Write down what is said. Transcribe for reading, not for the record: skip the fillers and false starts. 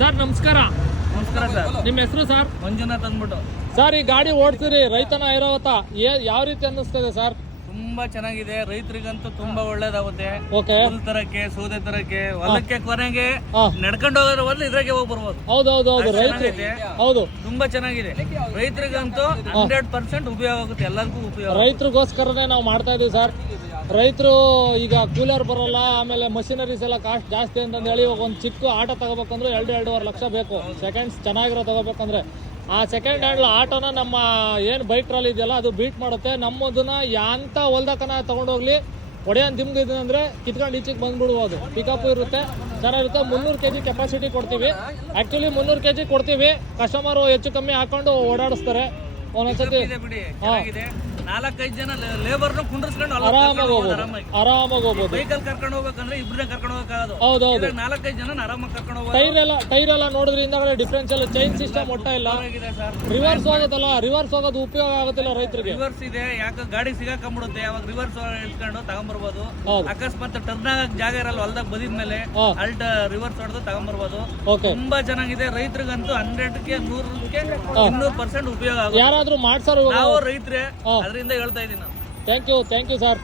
Sir ನಮಸ್ಕಾರ. ನಮಸ್ಕಾರ sir. ನಿಮ್ಮ ಹೆಸರು ಸರ್? ಮಂಜುನಾಥ್ ಅಂದ್ಬಿಟ್ಟು. ಸರ್ ಈ ಗಾಡಿ ಓಡಿಸಿರಿ ರೈತನ ಐರಾವತ ಯಾವ ರೀತಿ ಅನ್ನಿಸ್ತದೆ ಸರ್? ತುಂಬಾ ಚೆನ್ನಾಗಿದೆ, ರೈತರಿಗಂತೂ ತುಂಬಾ ಒಳ್ಳೇದಾಗುತ್ತೆ. ಓಕೆ, ಹುಲ್ ತರಕ್ಕೆ, ಸೌದೆ ತರಕ್ಕೆ, ಹೊಲಕ್ಕೆ ಕೊನೆಗೆ ನಡ್ಕೊಂಡು ಹೋಗೋದ್ರ ಬದಲು ಇದ್ರಾಗೆ ಹೋಗಿ ಬರ್ಬೋದು. ಹೌದೌದು ಚೆನ್ನಾಗೈತೆ. ಹೌದು, ತುಂಬಾ ಚೆನ್ನಾಗಿದೆ. ರೈತರಿಗಂತೂ 100% ಉಪಯೋಗ ಆಗುತ್ತೆ, ಎಲ್ಲರಿಗೂ ಉಪಯೋಗ. ರೈತರಿಗೋಸ್ಕರನೇ ನಾವು ಮಾಡ್ತಾ ಇದೀವಿ ಸರ್. ರೈತರು ಈಗ ಕೂಲರ್ ಬರೋಲ್ಲ, ಆಮೇಲೆ ಮಷಿನರೀಸ್ ಎಲ್ಲ ಕಾಸ್ಟ್ ಜಾಸ್ತಿ ಅಂತಂದು ಹೇಳಿ ಇವಾಗ ಒಂದು ಚಿಕ್ಕ ಆಟೋ ತಗೋಬೇಕಂದ್ರೆ 2-2.5 ಲಕ್ಷ ಬೇಕು. ಸೆಕೆಂಡ್ಸ್ ಚೆನ್ನಾಗಿರೋ ತಗೋಬೇಕಂದ್ರೆ ಆ ಸೆಕೆಂಡ್ ಹ್ಯಾಂಡ್ ಆಟೋನ ನಮ್ಮ ಏನು ಬೈಕ್ ಟ್ರಾಲಿ ಇದೆಯಲ್ಲ ಅದು ಬೀಟ್ ಮಾಡುತ್ತೆ. ನಮ್ಮದನ್ನ ಯಾಂತ ಹೊಲ್ದಕನ ತೊಗೊಂಡೋಗ್ಲಿ ಒಡೆಯನ್ ದಿಮ್ಗಿದ್ದೀನಿ ಅಂದರೆ ಕಿತ್ಕೊಂಡು ಈಚೆಗೆ ಬಂದ್ಬಿಡ್ಬೋದು. ಪಿಕಪ್ ಇರುತ್ತೆ, ಚೆನ್ನಾಗಿರುತ್ತೆ. 300 kg ಕೆಪಾಸಿಟಿ ಕೊಡ್ತೀವಿ. ಆ್ಯಕ್ಚುಲಿ 300 kg ಕೊಡ್ತೀವಿ. ಕಸ್ಟಮರು ಹೆಚ್ಚು ಕಮ್ಮಿ ಹಾಕೊಂಡು ಓಡಾಡಿಸ್ತಾರೆ. ಒಂದೊಂದ್ಸತಿ ಬಿಡಿ, ಚೆನ್ನಾಗಿದೆ. 4-5 ಜನ ಲೇಬರ್ನ ಕುಂಡ್ರಿಸ್ಕೊಂಡು ಆರಾಮಾಗಿ ಹೋಗ್ಬೋದು. ಬೈಕಲ್ಲಿ ಕರ್ಕೊಂಡು ಹೋಗ್ಬೇಕಂದ್ರೆ ಇಬ್ಬರೇ ಕರ್ಕೊಂಡು ಹೋಗಕ್ಕಾಗೋದು. ಹೌದೌದು. 4-5 ಜನ ಆರಾಮಾಗಿ ಕರ್ಕೊಂಡು ಹೋಗ್ಬೋದು. ಟೈರ್ ಎಲ್ಲ ನೋಡಿದ್ರೆ ಹಿಂದಗಡೆ ಡಿಫ್ರೆನ್ಸ್ ಎಲ್ಲ, ಚೈನ್ ಸಿಸ್ಟಮ್ ಒಟ್ಟ ಇಲ್ಲ. ರಿವರ್ಸ್ ಹೋಗೋದಲ್ಲ, ರಿವರ್ಸ್ ಹೋಗೋದು ಉಪಯೋಗ ಆಗುತ್ತಿಲ್ಲ ರೈತರಿಗೆ. ರಿವರ್ಸ್ ಇದೆ, ಯಾಕೆ ಗಾಡಿ ಸಿಗಾಕೊಂಡ್ಬಿಡುತ್ತೆ. ಯಾವಾಗ ರಿವರ್ಸ್ ಇಟ್ಕೊಂಡು ತಗೊಂಡ್ಬರ್ಬೋದು. ಅಕಸ್ಮಾತ್ ಟರ್ನ್ ಆಗಕ್ ಜಾಗ ಇರಲ್ಲ ಹೊಲ್ದಾಗ ಬದಿದ್ಮೇಲೆ ಅಲ್ಟ್ ರಿವರ್ಸ್ ಹೊಡೆದು ತಗೊಂಡ್ಬರ್ಬೋದು. ತುಂಬಾ ಚೆನ್ನಾಗಿದೆ. ರೈತರಿಗಂತೂ 100ಕ್ಕೆ 100ಕ್ಕೆ 200% ಉಪಯೋಗ ಆಗುತ್ತೆ. ಯಾರಾದ್ರೂ ಮಾಡ್ಸಾರು ನಾವು ರೈತರೇ, ಅದರಿಂದ ಹೇಳ್ತಾ ಇದ್ದೀನಿ ನಾನು. Thank you sir.